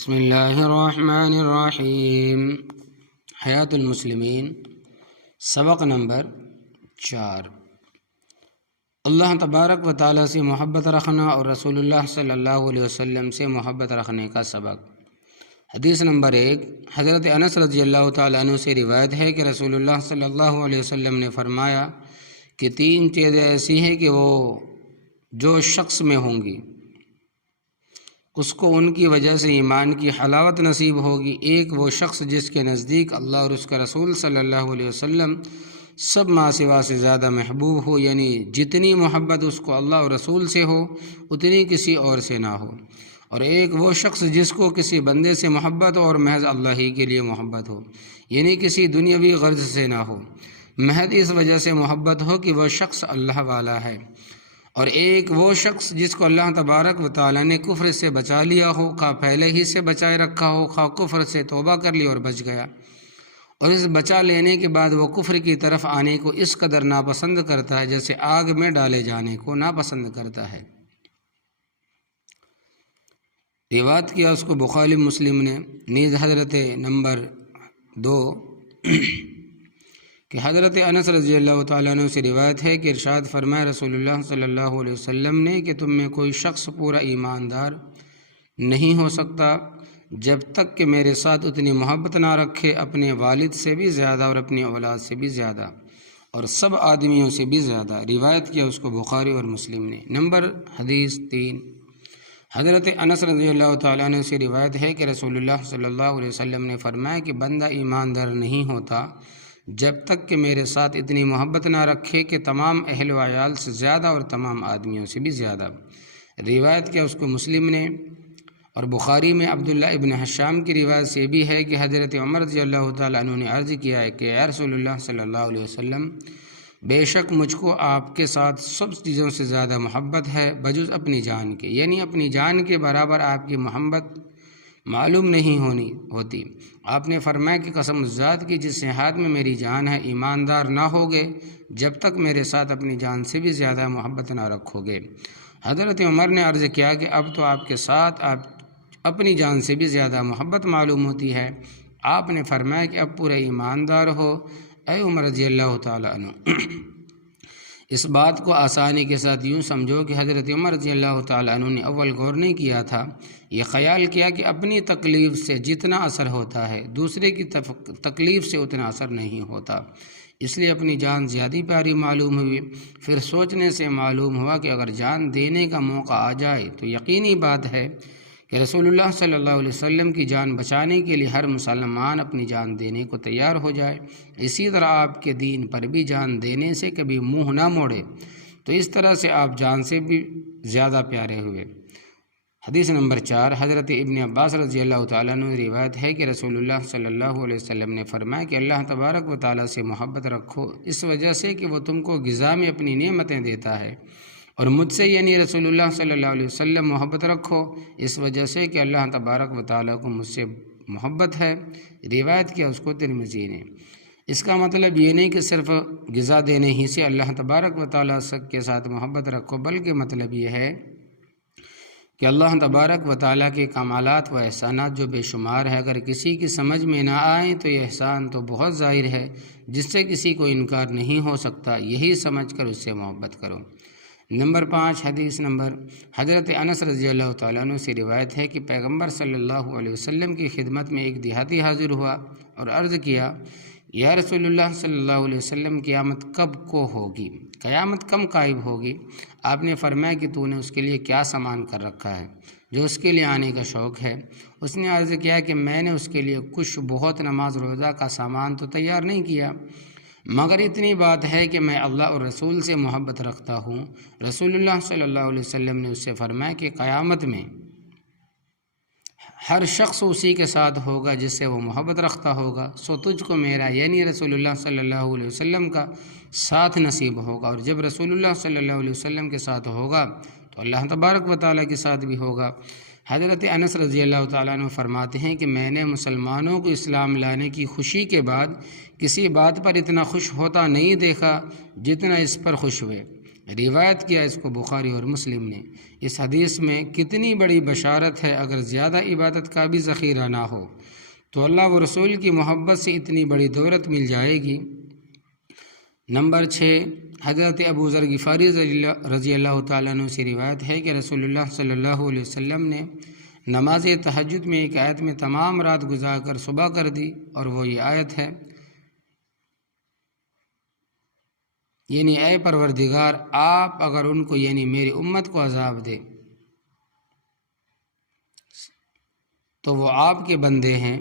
بسم اللہ الرحمن الرحیم۔ حیات المسلمین، سبق نمبر 4۔ اللہ تبارک و تعالیٰ سے محبت رکھنا اور رسول اللہ صلی اللہ علیہ وسلم سے محبت رکھنے کا سبق۔ حدیث نمبر 1، حضرت انس رضی اللہ تعالیٰ عنہ سے روایت ہے کہ رسول اللہ صلی اللہ علیہ وسلم نے فرمایا کہ 3 چیزیں ایسی ہیں کہ وہ جو شخص میں ہوں گی اس کو ان کی وجہ سے ایمان کی حلاوت نصیب ہوگی۔ ایک وہ شخص جس کے نزدیک اللہ اور اس کا رسول صلی اللہ علیہ وسلم سب ما سوا سے زیادہ محبوب ہو، یعنی جتنی محبت اس کو اللہ اور رسول سے ہو اتنی کسی اور سے نہ ہو۔ اور ایک وہ شخص جس کو کسی بندے سے محبت ہو اور محض اللہ ہی کے لیے محبت ہو، یعنی کسی دنیاوی غرض سے نہ ہو، محض اس وجہ سے محبت ہو کہ وہ شخص اللہ والا ہے۔ اور ایک وہ شخص جس کو اللہ تبارک و تعالیٰ نے کفر سے بچا لیا ہو، خواہ پہلے ہی سے بچائے رکھا ہو، خواہ کفر سے توبہ کر لی اور بچ گیا، اور اس بچا لینے کے بعد وہ کفر کی طرف آنے کو اس قدر ناپسند کرتا ہے جیسے آگ میں ڈالے جانے کو ناپسند کرتا ہے۔ روایت کیا اس کو بخاری مسلم نے۔ نیز حضرت نمبر 2 کہ حضرت انس رضی اللہ تعالیٰ عنہ سے روایت ہے کہ ارشاد فرمایا رسول اللہ صلی اللہ علیہ وسلم نے کہ تم میں کوئی شخص پورا ایماندار نہیں ہو سکتا جب تک کہ میرے ساتھ اتنی محبت نہ رکھے، اپنے والد سے بھی زیادہ اور اپنی اولاد سے بھی زیادہ اور سب آدمیوں سے بھی زیادہ۔ روایت کیا اس کو بخاری اور مسلم نے۔ نمبر حدیث 3، حضرت انس رضی اللہ تعالیٰ عنہ سے روایت ہے کہ رسول اللہ صلی اللہ علیہ وسلم نے فرمایا کہ بندہ ایماندار نہیں ہوتا جب تک کہ میرے ساتھ اتنی محبت نہ رکھے کہ تمام اہل و عیال سے زیادہ اور تمام آدمیوں سے بھی زیادہ۔ روایت کیا اس کو مسلم نے۔ اور بخاری میں عبداللہ ابن حشام کی روایت سے بھی ہے کہ حضرت عمر رضی اللہ تعالیٰ عنہ نے عرض کیا ہے کہ اے رسول اللہ صلی اللہ علیہ وسلم، بے شک مجھ کو آپ کے ساتھ سب چیزوں سے زیادہ محبت ہے بجز اپنی جان کے، یعنی اپنی جان کے برابر آپ کی محبت معلوم نہیں ہوتی۔ آپ نے فرمایا کہ قسم ذات کی جس سے ہاتھ میں میری جان ہے، ایماندار نہ ہوگے جب تک میرے ساتھ اپنی جان سے بھی زیادہ محبت نہ رکھو گے۔ حضرت عمر نے عرض کیا کہ اب تو آپ کے ساتھ آپ اپنی جان سے بھی زیادہ محبت معلوم ہوتی ہے۔ آپ نے فرمایا کہ اب پورے ایماندار ہو اے عمر رضی اللہ تعالیٰ عنہ۔ اس بات کو آسانی کے ساتھ یوں سمجھو کہ حضرت عمر رضی اللہ تعالیٰ عنہ نے اول غور نہیں کیا تھا، یہ خیال کیا کہ اپنی تکلیف سے جتنا اثر ہوتا ہے دوسرے کی تکلیف سے اتنا اثر نہیں ہوتا، اس لیے اپنی جان زیادہ پیاری معلوم ہوئی۔ پھر سوچنے سے معلوم ہوا کہ اگر جان دینے کا موقع آ جائے تو یقینی بات ہے کہ رسول اللہ صلی اللہ علیہ وسلم کی جان بچانے کے لیے ہر مسلمان اپنی جان دینے کو تیار ہو جائے۔ اسی طرح آپ کے دین پر بھی جان دینے سے کبھی منہ نہ موڑے، تو اس طرح سے آپ جان سے بھی زیادہ پیارے ہوئے۔ حدیث نمبر 4، حضرت ابن عباس رضی اللہ تعالیٰ عنہ روایت ہے کہ رسول اللہ صلی اللہ علیہ وسلم نے فرمایا کہ اللہ تبارک و تعالیٰ سے محبت رکھو اس وجہ سے کہ وہ تم کو غذا میں اپنی نعمتیں دیتا ہے، اور مجھ سے یعنی رسول اللہ صلی اللہ علیہ وسلم محبت رکھو اس وجہ سے کہ اللہ تبارک و تعالیٰ کو مجھ سے محبت ہے۔ روایت کیا اس کو ترمذی نے۔ اس کا مطلب یہ نہیں کہ صرف غذا دینے ہی سے اللہ تبارک و تعالیٰ کے ساتھ محبت رکھو، بلکہ مطلب یہ ہے کہ اللہ تبارک و تعالیٰ کے کمالات و احسانات جو بے شمار ہے، اگر کسی کی سمجھ میں نہ آئیں تو یہ احسان تو بہت ظاہر ہے جس سے کسی کو انکار نہیں ہو سکتا، یہی سمجھ کر اس سے محبت کرو۔ نمبر 5، حدیث نمبر، حضرت انس رضی اللہ تعالیٰ عنہ سے روایت ہے کہ پیغمبر صلی اللہ علیہ وسلم کی خدمت میں ایک دیہاتی حاضر ہوا اور عرض کیا یا رسول اللہ صلی اللہ علیہ وسلم، قیامت کب کو ہوگی؟ قیامت کم قائم ہوگی؟ آپ نے فرمایا کہ تو نے اس کے لیے کیا سامان کر رکھا ہے جو اس کے لیے آنے کا شوق ہے؟ اس نے عرض کیا کہ میں نے اس کے لیے کچھ بہت نماز روزہ کا سامان تو تیار نہیں کیا، مگر اتنی بات ہے کہ میں اللہ اور رسول سے محبت رکھتا ہوں۔ رسول اللہ صلی اللہ علیہ وسلم نے اس سے فرمایا کہ قیامت میں ہر شخص اسی کے ساتھ ہوگا جس سے وہ محبت رکھتا ہوگا، سو تجھ کو میرا یعنی رسول اللہ صلی اللہ علیہ وسلم کا ساتھ نصیب ہوگا، اور جب رسول اللہ صلی اللہ علیہ وسلم کے ساتھ ہوگا تو اللہ تبارک و تعالیٰ کے ساتھ بھی ہوگا۔ حضرت انس رضی اللہ تعالیٰ عنہ فرماتے ہیں کہ میں نے مسلمانوں کو اسلام لانے کی خوشی کے بعد کسی بات پر اتنا خوش ہوتا نہیں دیکھا جتنا اس پر خوش ہوئے۔ روایت کیا اس کو بخاری اور مسلم نے۔ اس حدیث میں کتنی بڑی بشارت ہے، اگر زیادہ عبادت کا بھی ذخیرہ نہ ہو تو اللہ و رسول کی محبت سے اتنی بڑی دولت مل جائے گی۔ نمبر 6، حضرت ابو ذر غفاری رضی اللہ تعالیٰ عنہ سے روایت ہے کہ رسول اللہ صلی اللہ علیہ وسلم نے نماز تہجد میں ایک آیت میں تمام رات گزار کر صبح کر دی، اور وہ یہ آیت ہے، یعنی اے پروردگار، آپ اگر ان کو یعنی میری امت کو عذاب دے تو وہ آپ کے بندے ہیں،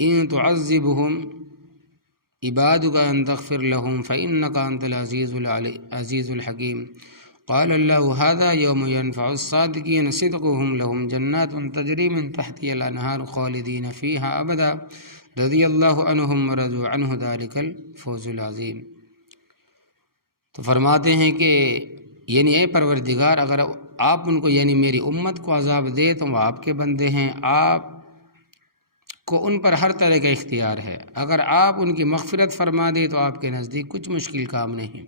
ان تعذبهم عبادك ان تغفر لهم فانك انت العزيز الحكيم۔ قال الله هذا يوم ينفع الصادقين صدقهم لهم جنات تجري من تحتها الانهار خالدين فيها ابدا رضی اللہ عنہم ورضوا عنہ ذلک الفوز العظیم۔ تو فرماتے ہیں کہ یعنی اے پروردگار، اگر آپ ان کو یعنی میری امت کو عذاب دے تو وہ آپ کے بندے ہیں، آپ کو ان پر ہر طرح کا اختیار ہے، اگر آپ ان کی مغفرت فرما دے تو آپ کے نزدیک کچھ مشکل کام نہیں،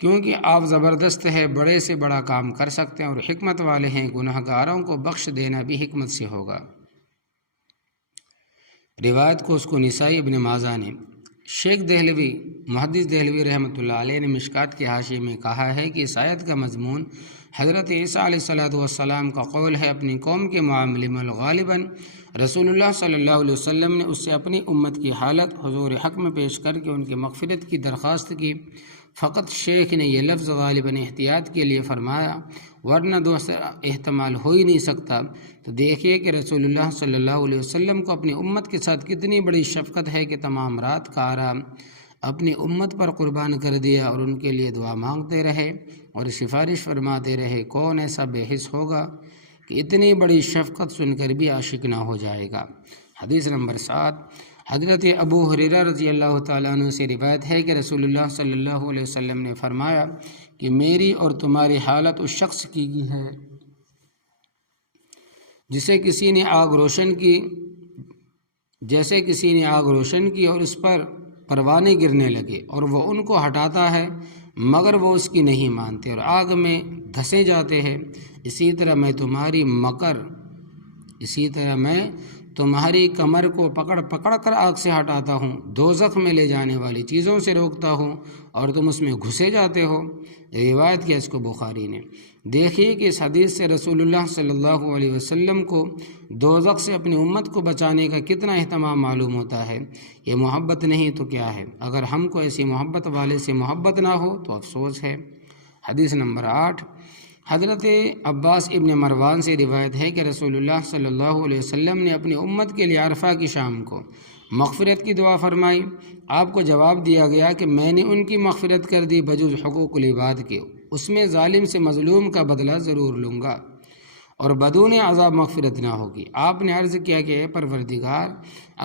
کیونکہ آپ زبردست ہے، بڑے سے بڑا کام کر سکتے ہیں اور حکمت والے ہیں، گناہ گاروں کو بخش دینا بھی حکمت سے ہوگا۔ روایت کو اس کو نسائی ابن ماجہ نے۔ شیخ دہلوی محدث دہلوی رحمۃ اللہ علیہ نے مشکات کے حاشیے میں کہا ہے کہ اس آیت کا مضمون حضرت عیسیٰ علیہ السلام کا قول ہے، اپنی قوم کے معاملے میں غالباً رسول اللہ صلی اللہ علیہ وسلم نے اس سے اپنی امت کی حالت حضور حق میں پیش کر کے ان کی مغفرت کی درخواست کی، فقط شیخ نے یہ لفظ غالباً احتیاط کے لیے فرمایا، ورنہ دوسرا احتمال ہو ہی نہیں سکتا۔ تو دیکھیے کہ رسول اللہ صلی اللہ علیہ وسلم کو اپنی امت کے ساتھ کتنی بڑی شفقت ہے کہ تمام رات کا آرام اپنی امت پر قربان کر دیا اور ان کے لیے دعا مانگتے رہے اور سفارش فرماتے رہے۔ کون ایسا بے حس ہوگا کہ اتنی بڑی شفقت سن کر بھی عاشق نہ ہو جائے گا۔ حدیث نمبر 7، حضرت ابو ہریرہ رضی اللہ تعالیٰ عنہ سے روایت ہے کہ رسول اللہ صلی اللہ علیہ وسلم نے فرمایا کہ میری اور تمہاری حالت اس شخص کی ہے جیسے کسی نے آگ روشن کی اور اس پر پروانے گرنے لگے اور وہ ان کو ہٹاتا ہے مگر وہ اس کی نہیں مانتے اور آگ میں دھسے جاتے ہیں، اسی طرح میں تمہاری کمر کو پکڑ کر آگ سے ہٹاتا ہوں، دوزخ میں لے جانے والی چیزوں سے روکتا ہوں اور تم اس میں گھسے جاتے ہو۔ روایت کیا اس کو بخاری نے۔ دیکھیے کہ اس حدیث سے رسول اللہ صلی اللہ علیہ وسلم کو دوزخ سے اپنی امت کو بچانے کا کتنا اہتمام معلوم ہوتا ہے۔ یہ محبت نہیں تو کیا ہے؟ اگر ہم کو ایسی محبت والے سے محبت نہ ہو تو افسوس ہے۔ حدیث نمبر 8، حضرت عباس ابن مروان سے روایت ہے کہ رسول اللہ صلی اللہ علیہ وسلم نے اپنی امت کے لیے عرفہ کی شام کو مغفرت کی دعا فرمائی۔ آپ کو جواب دیا گیا کہ میں نے ان کی مغفرت کر دی بجز حقوق العباد کے، اس میں ظالم سے مظلوم کا بدلہ ضرور لوں گا اور بدون عذاب مغفرت نہ ہوگی۔ آپ نے عرض کیا کہ اے پروردگار،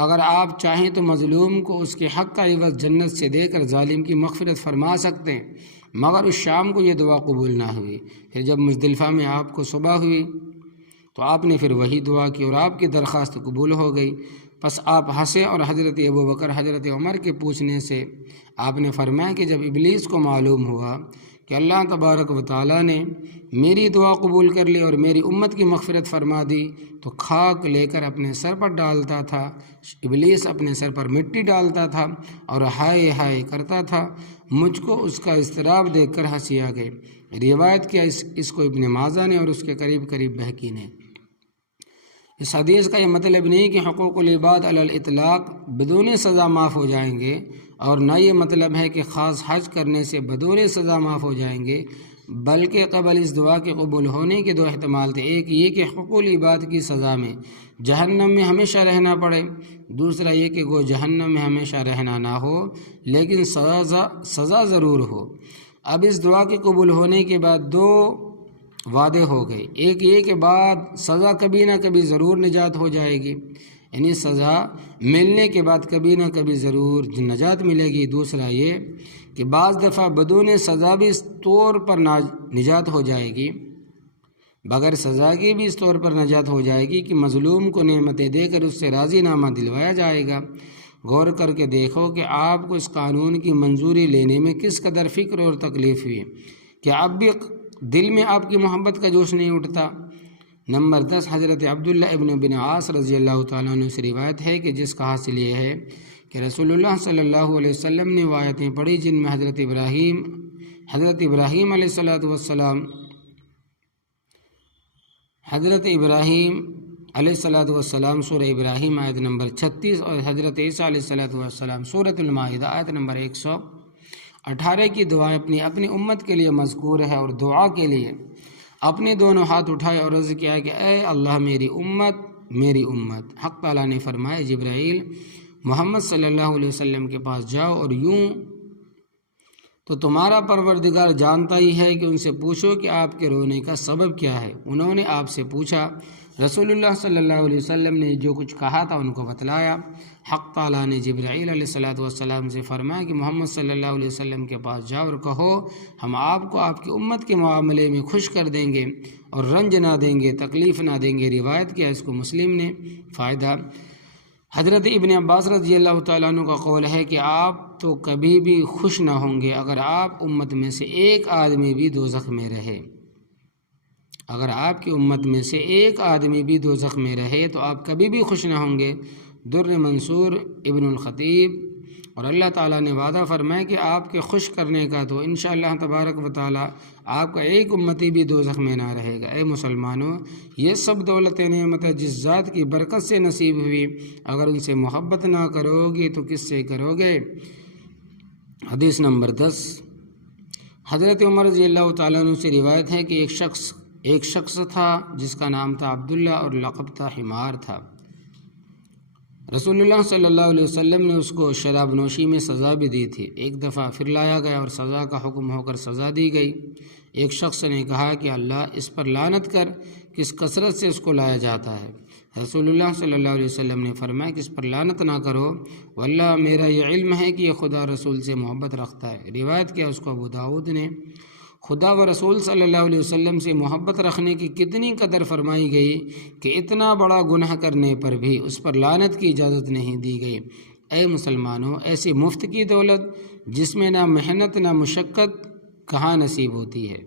اگر آپ چاہیں تو مظلوم کو اس کے حق کا عوض جنت سے دے کر ظالم کی مغفرت فرما سکتے ہیں، مگر اس شام کو یہ دعا قبول نہ ہوئی۔ پھر جب مزدلفہ میں آپ کو صبح ہوئی تو آپ نے پھر وہی دعا کی اور آپ کی درخواست قبول ہو گئی۔ پس آپ ہنسے اور حضرت ابوبکر حضرت عمر کے پوچھنے سے آپ نے فرمایا کہ جب ابلیس کو معلوم ہوا کہ اللہ تبارک و تعالیٰ نے میری دعا قبول کر لی اور میری امت کی مغفرت فرما دی تو خاک لے کر اپنے سر پر ڈالتا تھا، ابلیس اپنے سر پر مٹی ڈالتا تھا اور ہائے ہائے کرتا تھا، مجھ کو اس کا اضطراب دیکھ کر ہنسی آ گئی۔ روایت کیا اس کو ابن ماجہ نے اور اس کے قریب بہقی نے۔ اس حدیث کا یہ مطلب نہیں کہ حقوق العباد علی الاطلاق بدون سزا معاف ہو جائیں گے، اور نہ یہ مطلب ہے کہ خاص حج کرنے سے بدون سزا معاف ہو جائیں گے، بلکہ قبل اس دعا کے قبول ہونے کے دو احتمال تھے۔ ایک یہ کہ حقوق العباد کی سزا میں جہنم میں ہمیشہ رہنا پڑے، دوسرا یہ کہ وہ جہنم میں ہمیشہ رہنا نہ ہو لیکن سزا ضرور ہو۔ اب اس دعا کے قبول ہونے کے بعد دو وعدے ہو گئے، ایک یہ کہ بعد سزا کبھی نہ کبھی ضرور نجات ہو جائے گی، یعنی سزا ملنے کے بعد کبھی نہ کبھی ضرور نجات ملے گی، دوسرا یہ کہ بعض دفعہ بدون سزا بھی اس طور پر نجات ہو جائے گی، بغیر سزا کی بھی اس طور پر نجات ہو جائے گی کہ مظلوم کو نعمتیں دے کر اس سے راضی نامہ دلوایا جائے گا۔ غور کر کے دیکھو کہ آپ کو اس قانون کی منظوری لینے میں کس قدر فکر اور تکلیف ہوئی، کہ اب بھی دل میں آپ کی محبت کا جوش نہیں اٹھتا۔ نمبر 10، حضرت عبداللہ ابن عاص رضی اللہ تعالیٰ عنہ سے روایت ہے کہ جس کا حاصل یہ ہے کہ رسول اللہ صلی اللہ علیہ وسلم نے وہ آیتیں پڑھی جن میں حضرت ابراہیم علیہ السلام سورہ ابراہیم آیت نمبر 36 اور حضرت عیسیٰ علیہ السلام سورۃ المائدہ آیت نمبر 118 کی دعائیں اپنی امت کے لیے مذکور ہے، اور دعا کے لیے اپنے دونوں ہاتھ اٹھائے اور عرض کیا کہ اے اللہ میری امت۔ حق تعالیٰ نے فرمایا جبرائیل محمد صلی اللہ علیہ وسلم کے پاس جاؤ اور یوں تو تمہارا پروردگار جانتا ہی ہے کہ ان سے پوچھو کہ آپ کے رونے کا سبب کیا ہے۔ انہوں نے آپ سے پوچھا، رسول اللہ صلی اللہ علیہ وسلم نے جو کچھ کہا تھا ان کو بتلایا۔ حق تعالیٰ نے جبرائیل علیہ السلام سے فرمایا کہ محمد صلی اللہ علیہ وسلم کے پاس جاؤ اور کہو ہم آپ کو آپ کی امت کے معاملے میں خوش کر دیں گے اور رنج نہ دیں گے، تکلیف نہ دیں گے۔ روایت کیا اس کو مسلم نے۔ فائدہ، حضرت ابن عباس رضی اللہ تعالیٰ عنہ کا قول ہے کہ آپ تو کبھی بھی خوش نہ ہوں گے اگر آپ امت میں سے ایک آدمی بھی دوزخ میں رہے۔ اگر آپ کی امت میں سے ایک آدمی بھی دوزخ میں رہے تو آپ کبھی بھی خوش نہ ہوں گے۔ در منصور ابن الخطیب۔ اور اللہ تعالیٰ نے وعدہ فرمایا کہ آپ کے خوش کرنے کا، تو انشاءاللہ تبارک و تعالیٰ آپ کا ایک امتی بھی دوزخ میں نہ رہے گا۔ اے مسلمانوں، یہ سب دولت نعمت جس ذات کی برکت سے نصیب ہوئی، اگر ان سے محبت نہ کرو گے تو کس سے کرو گے؟ حدیث نمبر 10، حضرت عمر رضی اللہ تعالیٰ عنہ سے روایت ہے کہ ایک شخص تھا جس کا نام تھا عبداللہ اور لقب تھا حمار تھا۔ رسول اللہ صلی اللہ علیہ وسلم نے اس کو شراب نوشی میں سزا بھی دی تھی۔ ایک دفعہ پھر لایا گیا اور سزا کا حکم ہو کر سزا دی گئی۔ ایک شخص نے کہا کہ اللہ اس پر لعنت کر، کس کثرت سے اس کو لایا جاتا ہے۔ رسول اللہ صلی اللہ علیہ وسلم نے فرمایا کہ اس پر لعنت نہ کرو، واللہ میرا یہ علم ہے کہ یہ خدا رسول سے محبت رکھتا ہے۔ روایت کیا اس کو ابو داؤد نے۔ خدا و رسول صلی اللہ علیہ وسلم سے محبت رکھنے کی کتنی قدر فرمائی گئی کہ اتنا بڑا گناہ کرنے پر بھی اس پر لعنت کی اجازت نہیں دی گئی۔ اے مسلمانوں، ایسی مفت کی دولت جس میں نہ محنت نہ مشقت کہاں نصیب ہوتی ہے،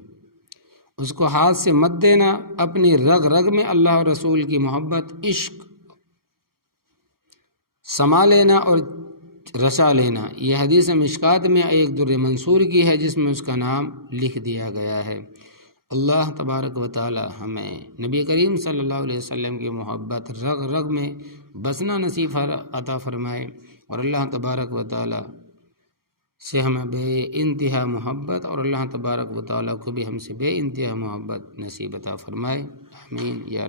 اس کو ہاتھ سے مت دینا۔ اپنی رگ رگ میں اللہ اور رسول کی محبت، عشق سما لینا اور رچا لینا۔ یہ حدیث مشکات میں ایک در منصور کی ہے جس میں اس کا نام لکھ دیا گیا ہے۔ اللہ تبارک و تعالی ہمیں نبی کریم صلی اللہ علیہ وسلم کی محبت رگ رگ میں بسنا نصیب عطا فرمائے، اور اللہ تبارک و تعالی سے ہمیں بے انتہا محبت، اور اللہ تبارک و تعالی کو بھی ہم سے بے انتہا محبت نصیب عطا فرمائے۔ آمین یا